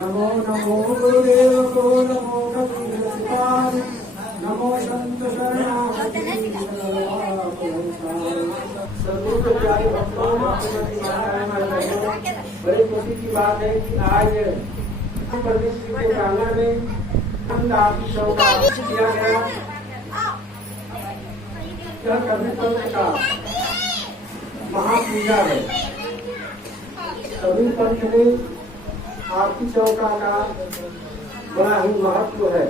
नमो नमो गुरुदेव को नमो कपिलपाद नमो संत शरणागति सदगुरु के प्यारे भक्तों बड़ी खुशी की बात है कि आज प्रदेश के प्रांगण में आरती शव का किया गया। यह कभी पंथ का महापूजा है। कभी पंथ में आरती चौका का बड़ा ही महत्व है।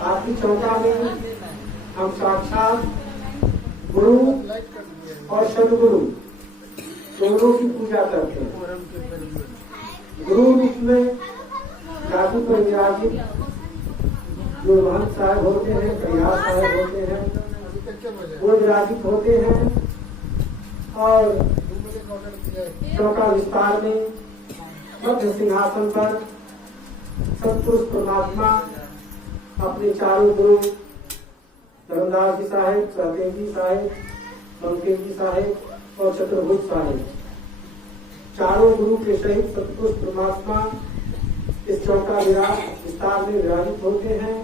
आरती चौका में हम साक्षात गुरु और सदगुरु दोनों की पूजा करते हैं। गुरु रूप में जादू पर विराजित जो महंत साहब होते हैं, प्रयास साहब होते हैं, वो विराजित होते हैं और चौका विस्तार में मध्य सिंहासन पर सतपुरुष परमात्मा अपने चारों गुरु धर्मदास जी साहेब, सहदेव जी साहेब, बंकेश जी साहेब और चतुर्भुज साहेब, चारों गुरु के सहित सतपुरुष परमात्मा इस चौका विस्तार में विराजित होते हैं।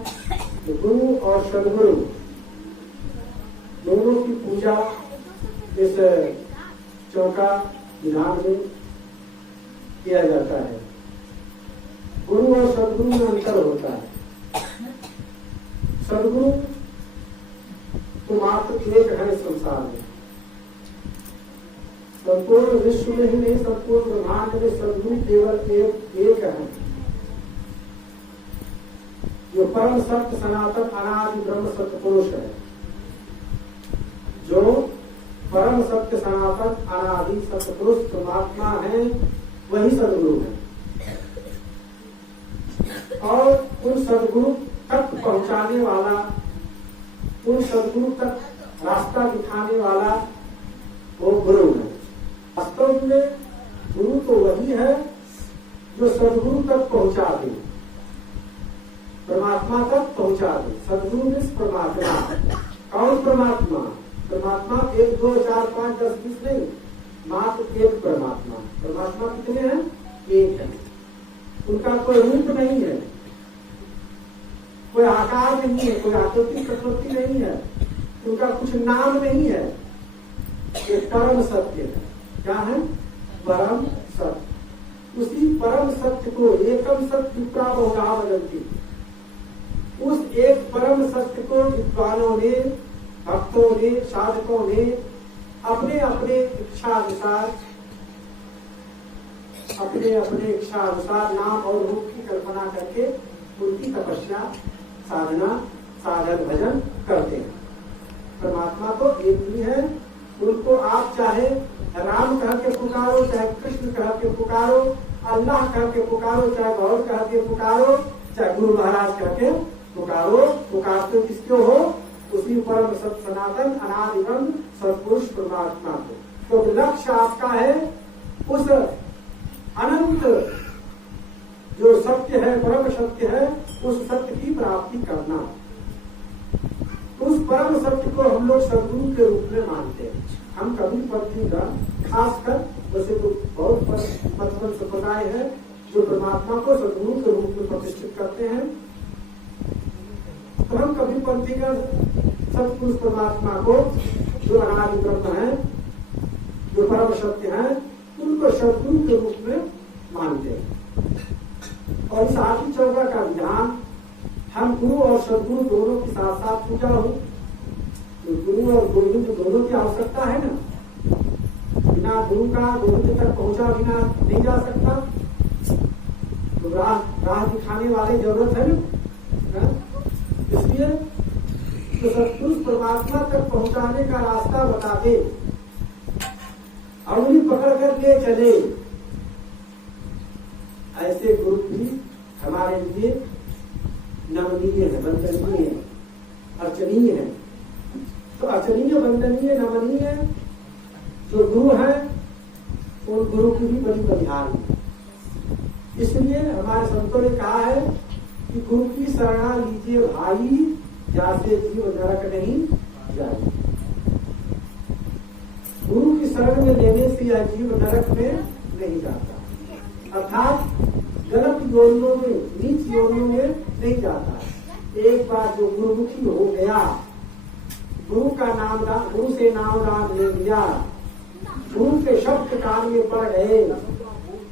तो गुरु और सदगुरु दोनों की पूजा इस चौका विधान में किया जाता है। गुरु और सदगुरु में अंतर होता है। सदगुरु तो मात्र एक है संसार में, संपूर्ण विश्व में ही नहीं, संपूर्ण ब्रह्मांड में सदगुरु केवल एक है, जो परम सत्य सनातन अनादि ब्रह्म सत्य पुरुष है। जो परम सत्य सनातन अनादि सत्य पुरुष परमात्मा है, वही सदगुरु है। और उन सदगुरु तक पहुंचाने वाला, उन सदगुरु तक रास्ता दिखाने वाला वो गुरु है। वास्तव में गुरु तो वही है जो सदगुरु तक पहुंचा दे, परमात्मा तक पहुंचा दे। सदगुरु में परमात्मा। कौन परमात्मा? परमात्मा 1 2 4 5 10 20 नहीं, मात्र एक परमात्मा। परमात्मा कितने हैं? एक है। उनका कोई रूप नहीं है, कोई आकार नहीं है, कोई आकृति प्रकृति नहीं है, उनका कुछ नाम नहीं है। एक परम सत्य है। क्या है? परम सत्य। उसी परम सत्य को एकम सत्य प्रावोगा बदलती, उस एक परम सत्य को विद्वानों ने, भक्तों ने, साधकों ने अपने अपने इच्छा अनुसार नाम और रूप की कल्पना करके उनकी तपस्या, साधना, साधन भजन करते हैं। परमात्मा तो एक ही है। उनको आप चाहे राम कह के पुकारो, चाहे कृष्ण कह के पुकारो, अल्लाह कह के पुकारो, चाहे गौर कह के पुकारो, चाहे गुरु महाराज कह के पुकारो। पुकारते किसको हो? उसी परम सत्य सनातन अनादि ब्रह्म सत्पुरुष परमात्मा को। तो लक्ष्य आपका है उस अनंत जो सत्य है, परम सत्य है, उस सत्य की प्राप्ति करना। उस परम सत्य को हम लोग सदगुरु के रूप में मानते हैं। हम कभी पत्नी का खासकर वैसे तो बहुत मतलब संप्रदाय है जो परमात्मा को सदगुरु के रूप में प्रतिष्ठित करते हैं। तो हम कभी पंथी का सतपुरुष परमात्मा को जो अनादि ब्रह्म है, जो परम सत्य है, उनको सदगुरु के रूप में मानते हैं। और इस आरती चौका का विधान हम गुरु और सदगुरु दोनों की साथ साथ पूजा हो। तो गुरु और गोविंद दोनों की आवश्यकता है ना। बिना गुरु का गोविंद तक पहुंचा बिना नहीं जा सकता। तो राह दिखाने वाले जरूरत है ना। इसलिए तो सतपुरुष परमात्मा तक पहुंचाने का रास्ता बता दे, अंगुली पकड़ कर ले चले, ऐसे गुरु भी हमारे लिए नमनीय है, वंदनीय है, अर्चनीय है। तो अर्चनीय, वंदनीय, नमनीय जो गुरु है, उन गुरु की भी बड़ी बलिहार है। इसलिए हमारे संतों ने कहा है कि गुरु की शरणा लीजिए भाई, जासे जीव नरक नहीं जाए। गुरु की शरण में लेने से यह जीव नरक में नहीं जाता। अर्थात गलत योनियों में, नीच योनियों में नहीं जाता है। एक बार जो गुरुमुखी हो गया, गुरु से नाम दान ले लिया, गुरु के शब्द कान में पड़ गए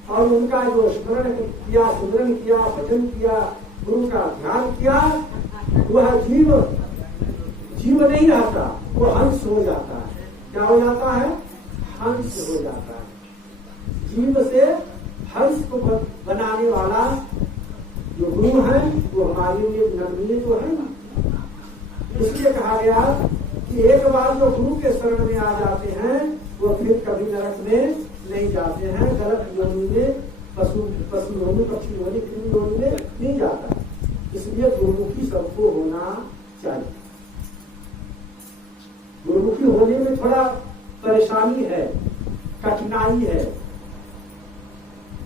और उनका जो स्मरण किया, सुमरन किया, भजन किया, गुरु का ध्यान किया, वह जीव नहीं रहता, वो हंस हो जाता है। क्या हो जाता है? हंस हो जाता है। जीव से हंस को बनाने वाला जो गुरु है वो हमारे लिए नमनीय तो है ना। इसलिए कहा गया कि एक बार जो गुरु के शरण में आ जाते हैं वो फिर कभी नरक में नहीं जाते हैं, गलत योनि में, पशु योनि, पक्षी योनि, कृमि योनि में नहीं जाता। इसलिए गुरुमुखी सबको होना चाहिए। गुरुमुखी होने में थोड़ा परेशानी है, कठिनाई है।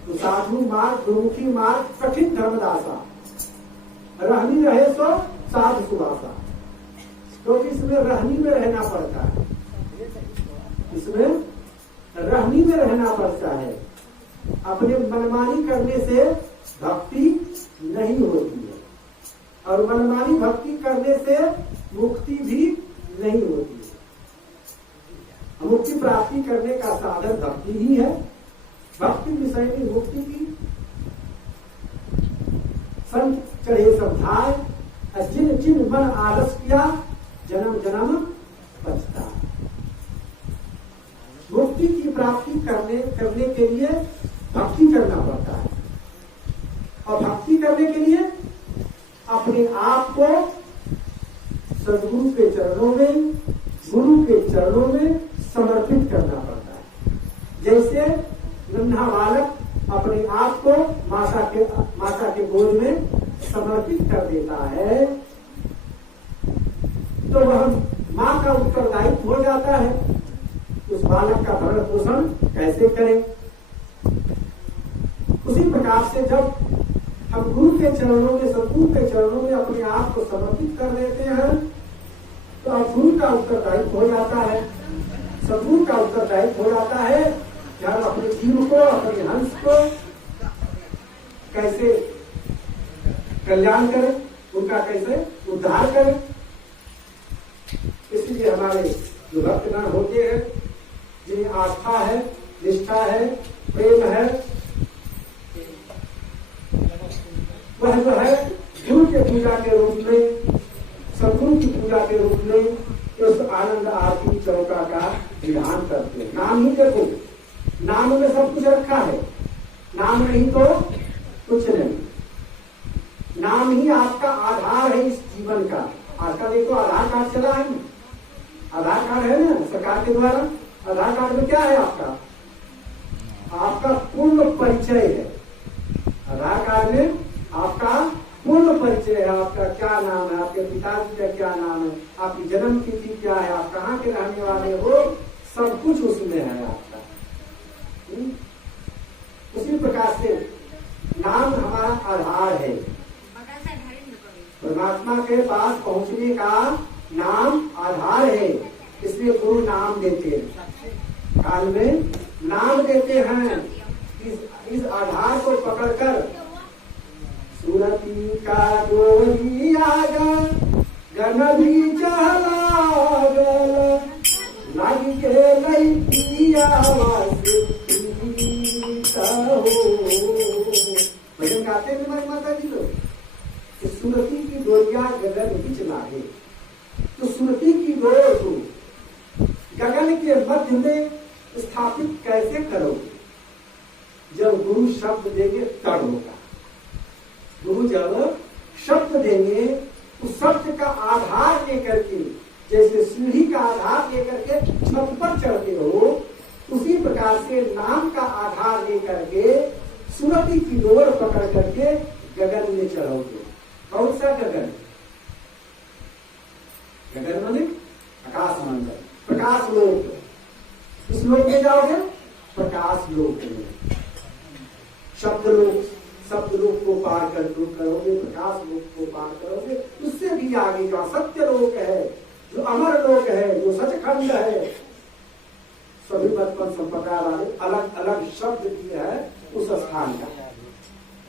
तो साधु मार्ग, गुरुमुखी मार्ग कठिन धर्मदासा, रहनी रहे सो साधु सुभाषा। क्योंकि इसमें रहनी में रहना पड़ता है, इसमें रहनी में रहना पड़ता है। अपने मनमानी करने से भक्ति नहीं होती है और मनमानी भक्ति करने से मुक्ति भी नहीं होती है। मुक्ति प्राप्ति करने का साधन भक्ति ही है। भक्ति विषय में मुक्ति की संत चढ़े समझाए, जिन जिन मन आलस किया जन्म जन्म बचता। मुक्ति की प्राप्ति करने के लिए भक्ति करना पड़ता है और भक्ति करने के लिए अपने आप को सदगुरु के चरणों में, गुरु के चरणों में समर्पित करना पड़ता है। जैसे नन्हा बालक अपने आप को माता के गोद में समर्पित कर देता है तो वह माँ का उत्तरदायित्व हो जाता है। उस बालक का भरण पोषण कैसे करें? उसी प्रकार से जब हम गुरु के चरणों में, सदगुरु के चरणों में अपने आप को समर्पित कर देते हैं तो अब गुरु का उत्तरदायित्व हो जाता है, सदगुरु का उत्तरदायित्व हो जाता है कि हम अपने जीव को, अपने हंस को कैसे कल्याण करें, उनका कैसे उद्धार करें। इसलिए हमारे जो भक्तगण होते हैं, जिन्हें आस्था है, निष्ठा है, प्रेम है, वह जो है गुरु के पूजा के रूप में, सदगुरु की पूजा के रूप में उस आनंद आरती चौका का विधान करते हैं। नाम ही देखो, नाम में सब कुछ रखा है, नाम नहीं तो कुछ नहीं। नाम ही आपका आधार है इस जीवन का। आजकल देखो आधार कार्ड चला है ना, आधार कार्ड है ना सरकार के द्वारा। आधार कार्ड में क्या है? आपका पूर्ण परिचय है। आधार कार्ड में आपका पूर्ण परिचय है, आपका क्या नाम है, आपके पिताजी का क्या नाम है, आपकी जन्म तिथि क्या है, आप कहाँ के रहने वाले हो, सब कुछ उसमें है आपका। उसी प्रकार से नाम हमारा आधार है। परमात्मा के पास पहुंचने का नाम आधार है। इसलिए गुरु नाम देते हैं, काल में नाम देते हैं। इस आधार को पकड़कर सुरती का डोरी आगा गन भी चला लग के भजन गाते हैं हमारी माता जी लोग। सुरती की डोरिया गगन बीच लागे, तो सुरती की डोर को गगन के मध्य में स्थापित कैसे करोगे? जब गुरु शब्द देंगे तब होगा। गुरु जब शब्द देंगे, उस शब्द का आधार लेकर के, जैसे सीढ़ी का आधार लेकर के छत पर चढ़ते हो, उसी प्रकार से नाम का आधार लेकर के सुरती की डोर पकड़ करके गगन में चढ़ोगे। कौन सा गगन? गगन माने आकाश मंडल, प्रकाश लोक। इस लोक में जाओगे, प्रकाश लोक में। शब्द लोक को पार कर करोगे, प्रकाश लोक को पार करोगे। उससे भी आगे जो सत्य लोक है, जो अमर लोक है, जो सचखंड है, सभी बचपन संप्रदाय वाले अलग अलग शब्द दिए है, उस स्थान का।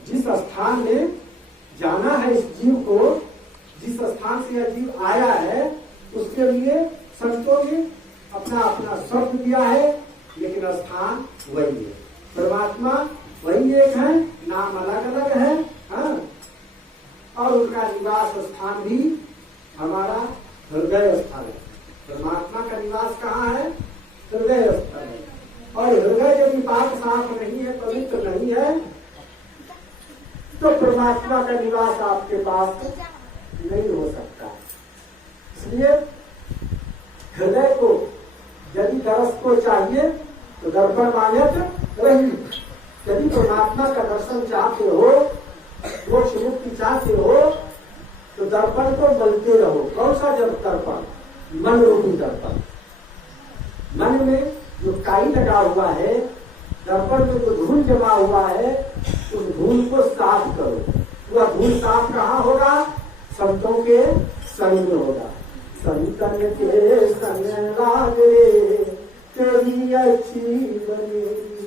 जिस स्थान में जाना है इस जीव को, जिस स्थान से यह जीव आया है, उसके लिए संतों ने अपना अपना शब्द दिया है, लेकिन स्थान वही है। परमात्मा वही एक है, नाम अलग अलग है, हाँ? और उनका निवास स्थान भी हमारा हृदय स्थल है। परमात्मा का निवास कहाँ है? हृदय स्थल है। और हृदय यदि पाक साफ नहीं है, पवित्र नहीं है, तो परमात्मा का निवास आपके पास नहीं हो सकता। इसलिए हृदय को यदि दर्श को चाहिए तो दर्पण मान्यत रही। यदि परमात्मा का दर्शन चाहते हो, मोक्ष मुक्ति चाहते हो, तो दर्पण को मलते रहो। कौन सा जब दर्पण? मन रूपी दर्पण। मन में जो काई लगा हुआ है, दर्पण में जो धूल जमा हुआ है, उस धूल को साफ करो। वह धूल साफ कहाँ होगा? संतों के संग में होगा। संतन के संग लागे तेरी अच्छी बनेगी,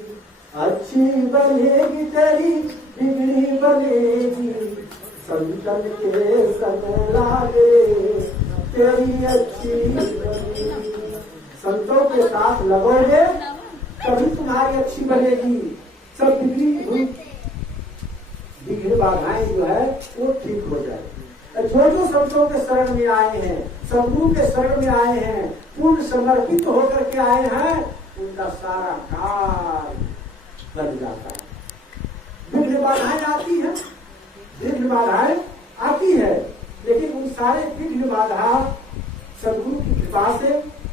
अच्छी बनेगी तेरी बिगड़ी बनेगी। संतन के संग लागे तेरी अच्छी बनेगी। संतों के साथ लगोगे तभी तुम्हारी अच्छी बनेगी। सब बिगड़ी बाधाएं जो है वो ठीक हो जाएगी। जो संतों के शरण में आए हैं, सदगुरु के शरण में आए हैं, पूर्ण समर्पित होकर के आए हैं, उनका सारा कार्य बन जाता है। विघ्न बाधाएं आती है, विघ्न बाधाएं आती है, लेकिन उन सारे विघ्न बाधा सदगुरु की कृपा से,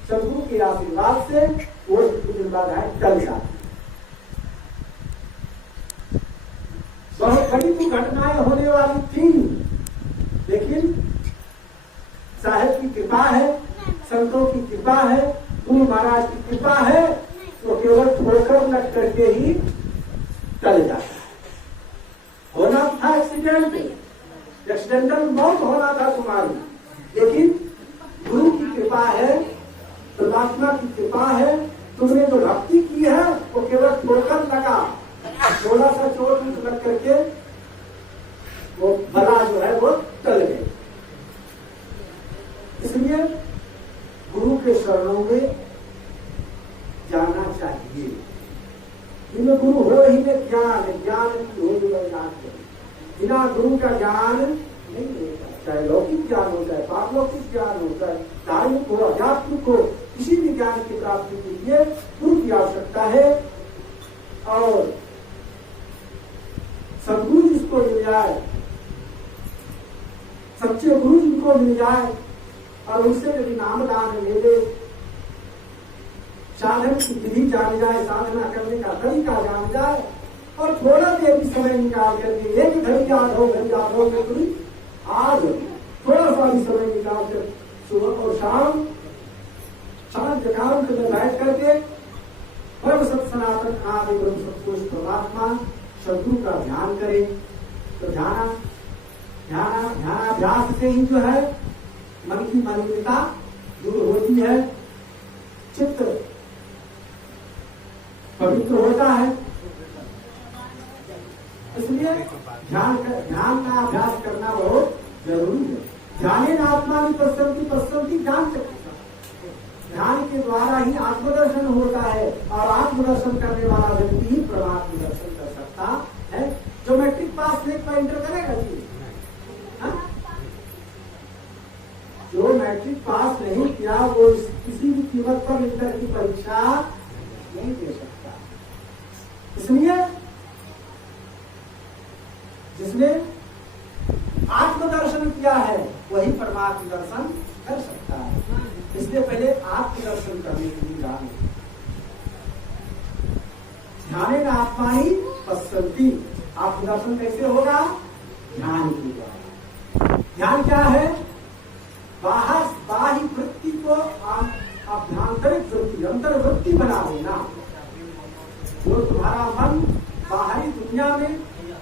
सदगुरु के आशीर्वाद से वो विघ्न बाधाएं टल जाती। बहुत बड़ी दुर्घटनाएं होने वाली थी, लेकिन साहेब की कृपा है, संतों की कृपा है, गुरु महाराज की कृपा है, तो केवल ठोकर लग करके ही टल जाता है। होना था एक्सीडेंटल मौत होना था तुम्हारी, लेकिन गुरु की कृपा है, परमात्मा की कृपा है, तुमने जो भक्ति की है वो केवल ठोकर लगा, थोड़ा सा चोट लग करके वो बला जो है वो टल गए। इसलिए गुरु के शरणों में जाना चाहिए। जिनमें गुरु हो ही में ज्ञान, ज्ञान की हो ज्ञान, बिना गुरु का ज्ञान नहीं मिलेगा। चाहे लौकिक ज्ञान हो, चाहे पारलौकिक ज्ञान हो, चाहे धार्मिक हो, आध्यात्मिक हो, किसी भी ज्ञान की प्राप्ति के लिए गुरु की आवश्यकता है। और सदगुरु जिसको मिल जाए, सच्चे गुरु जिनको मिल जाए और उनसे यदि नाम दान ले ले, साधन की विधि जान जाए, साधना करने का तरीका जान जाए, और थोड़ा देर भी समय निकाल करके एक घड़ी याद हो, घड़ी याद हो, आज थोड़ा सा भी समय निकाल कर सुबह और शाम शांत एकांत में बैठ करके परम सत सनातन आदि ब्रह्म सत्पुरुष परमात्मा सदगुरु का ध्यान करें। तो ध्यानाभ्यास से ही जो है मन की मलिनता दूर होती है, चित्त पवित्र होता है। इसलिए ध्यान का अभ्यास करना बहुत जरूरी है। ध्यान आत्मा पश्यन्ति ज्ञान चक्षुषा। ध्यान के द्वारा ही आत्मदर्शन होता है, और आत्मदर्शन करने वाला व्यक्ति ही परमात्म दर्शन कर सकता है। जो मैट्रिक पास नहीं पर इंटर करेगा जी, जो मैट्रिक पास नहीं किया वो किसी भी कीमत पर इंटर की परीक्षा नहीं दे सकता। इसलिए जिसने आत्मदर्शन किया है वही परमात्म दर्शन कर सकता है। इसलिए पहले आत्मदर्शन करने के लिए ध्यान आत्मा ही पश्यन्ति। आत्मदर्शन कैसे होगा? ध्यान के द्वारा। ध्यान क्या है? बाह्य वृत्ति को आभ्यंतरिक वृत्ति, अंतर्वृत्ति बना देना। जो तुम्हारा मन बाहरी दुनिया में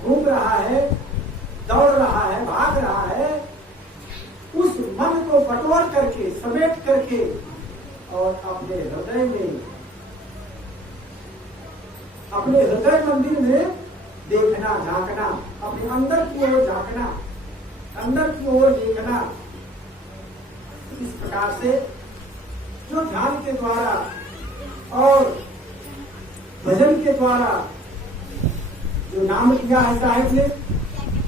घूम रहा है, दौड़ रहा है, भाग रहा है, उस मन को बटोर करके, समेट करके और अपने हृदय में अपने हृदय मंदिर में देखना, झांकना, अपने अंदर की ओर झांकना, अंदर की ओर देखना। इस प्रकार से जो ध्यान के द्वारा और भजन के द्वारा जो नाम किया है साहिब ने,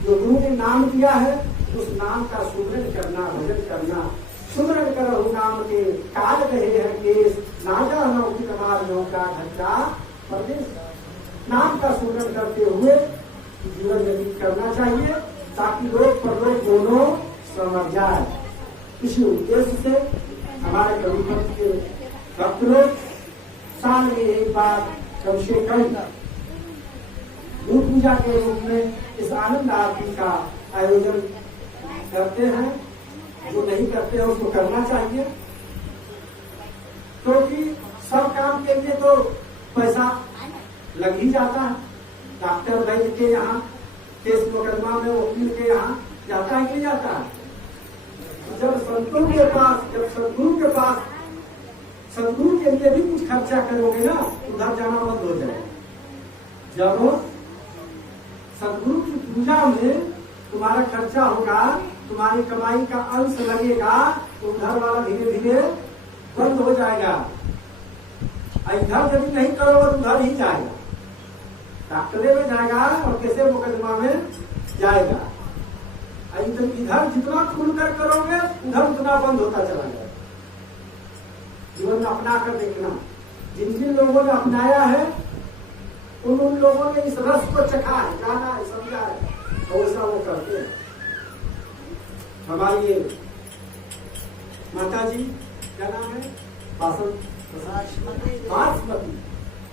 जो गुरु ने नाम दिया है, उस नाम का सुमरन करना, भजन करना। सुमरन करो नाम के काल रहे हैं केस, नाजा नौकी कमाल नौका घटा परदेश। नाम का सुमरन करते हुए जीवन व्यतीत करना चाहिए, ताकि लोग परलोक दोनों समझ जाए। इसी उद्देश्य से हमारे कवि पंथ के भक्त लोग साल में एक बार कम से कम गुरु पूजा के रूप में इस आनंद आरती का आयोजन करते हैं। जो नहीं करते हैं उसको करना चाहिए, क्योंकि सब काम के लिए तो पैसा लग ही जाता है। डॉक्टर वैद्य के यहाँ, केस मुकदमा में वकील के यहाँ जाता है कि नहीं जाता है। जब संतों के पास, जब सदगुरु के पास, सदगुरु के लिए भी कुछ खर्चा करोगे ना, उधर जाना बंद हो जाएगा। जब सदगुरु की पूजा में तुम्हारा खर्चा होगा, तुम्हारी कमाई का अंश लगेगा, तो उधर वाला धीरे धीरे बंद हो जाएगा। इधर यदि नहीं करोगे तो उधर ही जाएगा, डॉक्टरे में जाएगा और कैसे मुकदमा में जाएगा। इधर जितना खुलकर करोगे उधर उतना बंद होता चला जाएगा। जीवन में अपना कर देखना, जिन जिन लोगों ने अपनाया है उन लोगों ने इस रस को चखा है, जाना है, समझा है, तो वैसा वो करते हैं। हमारी माता जी क्या नाम है, बासमती,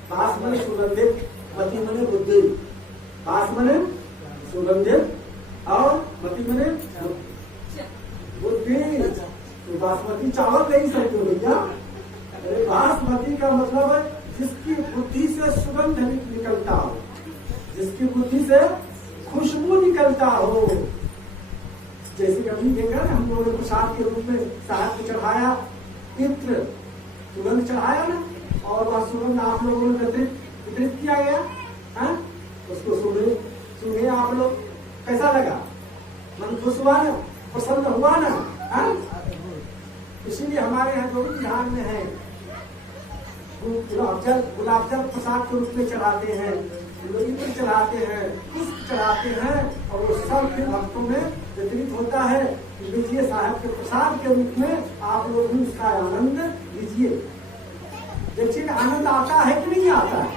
बासमती सुगंधित, मती मने बुद्धि, बासमने सुगंधित और मती मने बुद्धि। तो बासमती चावल नहीं सकते भैया। अरे बासमती का मतलब है जिसकी बुद्धि से सुगंध निकलता हो, जिसकी बुद्धि से खुशबू निकलता हो। जैसे कभी देखा ना, हम लोगों ने प्रसाद के रूप में साहब को चढ़ाया, इत्र सुगंध चढ़ाया ना, और वह सुगंध आप लोगों ने वितरित किया गया है। उसको सुने आप लोग, कैसा लगा, मन खुश हुआ ना, प्रसन्न हुआ ना। इसीलिए हमारे यहाँ जो भी ध्यान में है, गुलाब जल प्रसाद के रूप में चढ़ाते हैं, इत्र चढ़ाते हैं, पुष्प चढ़ाते हैं, और वो सब फिर भक्तों में वितरित होता है। लीजिए साहब के प्रसाद के रूप में आप लोग भी उसका आनंद लीजिए। देखिए आनंद आता है कि नहीं आता है,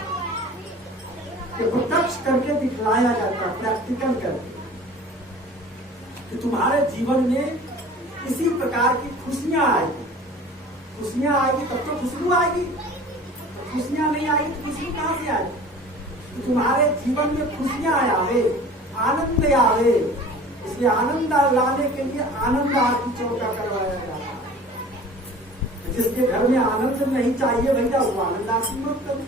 कि प्रत्यक्ष करके दिखलाया जाता है, प्रैक्टिकल करके, कि तुम्हारे जीवन में इसी प्रकार की खुशियां आएगी। खुशियां आएगी तब तो खुशबू आएगी, खुशियां नहीं आएगी तो खुशबू कहां से आएगी। तो तुम्हारे जीवन में खुशियां आवे, आनंद आवे, इसलिए आनंद लाने के लिए आनंद आरती चौका करवाया जाता है। जिसके घर में आनंद नहीं चाहिए भैया, वो आनंद आरती मत करो,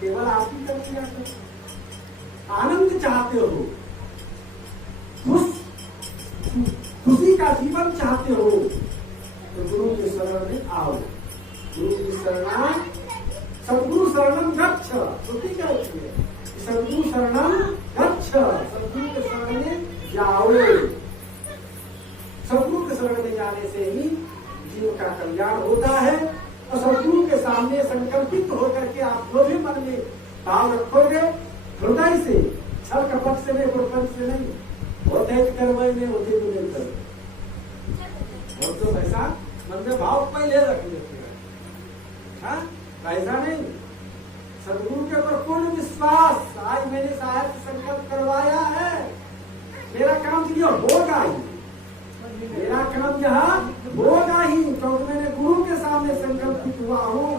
केवल आरती कर दिया करो। आनंद चाहते हो, खुशी का जीवन चाहते हो, तो गुरु के शरण में आओ। गुरु की शरण, सदगुरु शरणम गच्छ, श्रुति कहती है सदगुरु शरणम गच्छ, सदगुरु के शरण में जाओ। सदगुरु के शरण में जाने से ही जीव का कल्याण होता है। और सदगुरु के सामने संकल्पित होकर के आप जो भी मन में भाव रखोगे, हृदय से, छल कपट से नहीं, प्रपंच से नहीं, होते करवाई में होते तो नहीं करो, और तो ऐसा मन में भाव पहले रख लेते हैं। ऐसा नहीं, सदगुरु के ऊपर पूर्ण विश्वास, आज मैंने साहब से संकल्प करवाया है, मेरा काम यह होगा ही, मेरा काम यहाँ होगा ही, क्योंकि मैंने गुरु के सामने संकल्पित हुआ हूँ।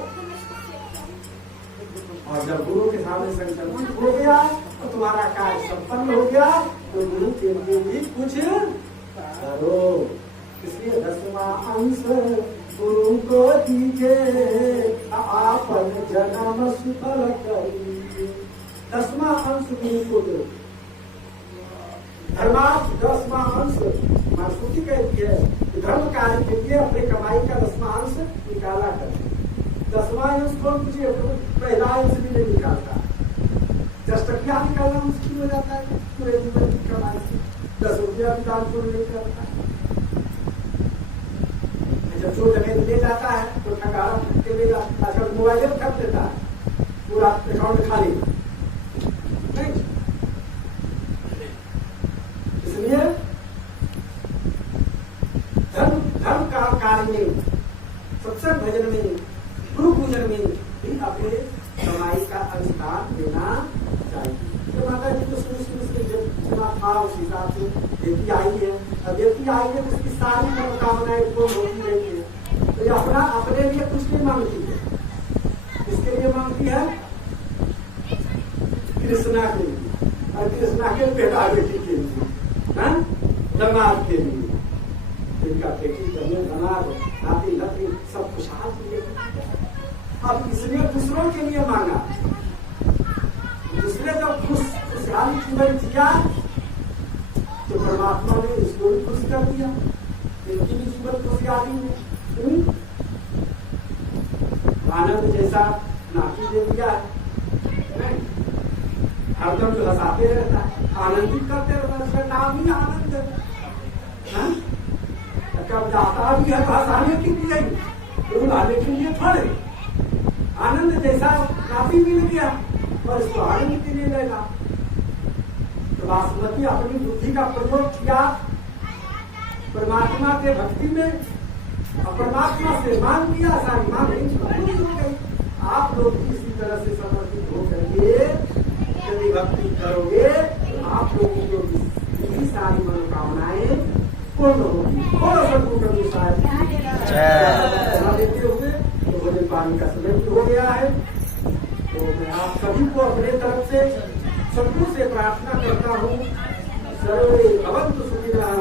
और जब गुरु के सामने संकल्पित हो गया तो तुम्हारा कार्य संपन्न हो गया, तो गुरु के लिए भी कुछ करो। इसलिए 10वां अंश गुरु को दीजिए, आपन जन्म सफल करिए। 10वां अंश गुरु को दो। धर्मार्थ 10वां अंश श्रुति कहती है, धर्म कार्य के लिए अपने कमाई का 10वां अंश निकाला कर। 10वां अंश कौन पूछिए, पहला अंश भी नहीं निकालता। 10 टकिया निकालना मुश्किल हो जाता है पूरे जीवन की कमाई से। 10 रुपया भी दान पुण्य नहीं करता है। जब जो जगह ले जाता है तो ठकारा ठग के ले जाता है। आजकल मोबाइल में ठग देता है, पूरा अकाउंट खाली नहीं। इसलिए धर्म का कार्य में, सत्संग भजन में, गुरु पूजन में भी अपने कमाई का अधिकार देना चाहिए। तो माता जी तो शुरू से जब सुना था उस हिसाब से बेटी आई है, बेटी आई है तो उसकी सारी मनोकामनाएं पूर्ण होती रहती है। तो ये अपने लिए कुछ नहीं मांगती है, इसके लिए मांगती है कृष्णा के लिए और कृष्णा के बेटा बेटी के लिए, दमाद के लिए। इनका बेटी करने दमाद नाती नाती सब खुशहाल के लिए। अब इसलिए दूसरों के लिए मांगा, दूसरे जब खुशहाली जीवन जिया तो परमात्मा ने इसको भी खुश कर दिया, इनकी भी जीवन खुशहाली में आनंद जैसा नाती दे दिया। हरदम जो हंसाते रहता है, आनंदित करते रहता है, उसका नाम ही आनंद है। कब जाता भी है तो हंसाने के लिए, रुलाने के लिए थोड़े। आनंद जैसा नाती मिल गया और इसको आनंद के लिए लेगा। तो बासमती अपनी बुद्धि का प्रयोग किया परमात्मा के भक्ति में, और परमात्मा से मांग किया, सारी मांग पूरी हो गई। आप लोग भी इसी तरह से समर्पित होकर के यदि भक्ति करोगे तो आप लोगों की सारी मनोकामनाएं पूर्ण होगी। देते हुए तो भोजन पानी का समय भी हो गया है। तो मैं आप सभी को अपने तरफ से सदगुरु से प्रार्थना करता हूँ, सर्वे भवन्तु सुखिनः,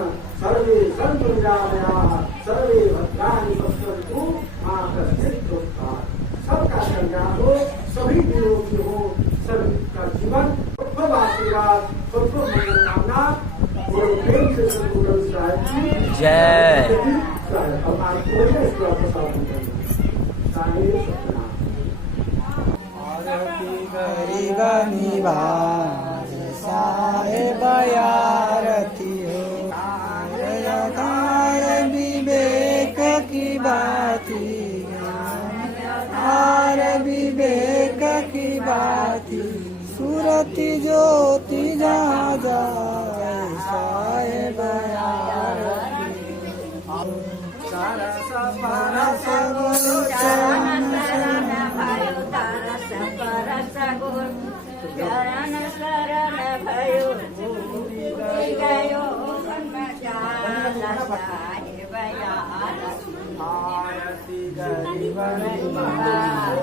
सर्वे सन्तु निरामयाः, सर्वे भद्राणि पश्यन्तु मा कश्चित् दुःखात्। सबका कल्याण हो, सभी निरोगी हो, सभी का जीवन खूब आशीर्वाद, खूब मनोकामना, और प्रेम से सदगुरु साहिब की जय। हमारी कोई इसका प्रसाद करना साहिब सत्यनारायण। गरीब निवाज साहेब आरती हो, आधार विवेक की बाती, आधार विवेक की बाती, सूरती ज्योति जहाँ जाए साहेब आरती। सरस परस गुरु चरण शरण भयो, तरस परस गुरु चरण शरण भयो, गयो ब्रह्मचार साहेब आरती। गरीब निवाज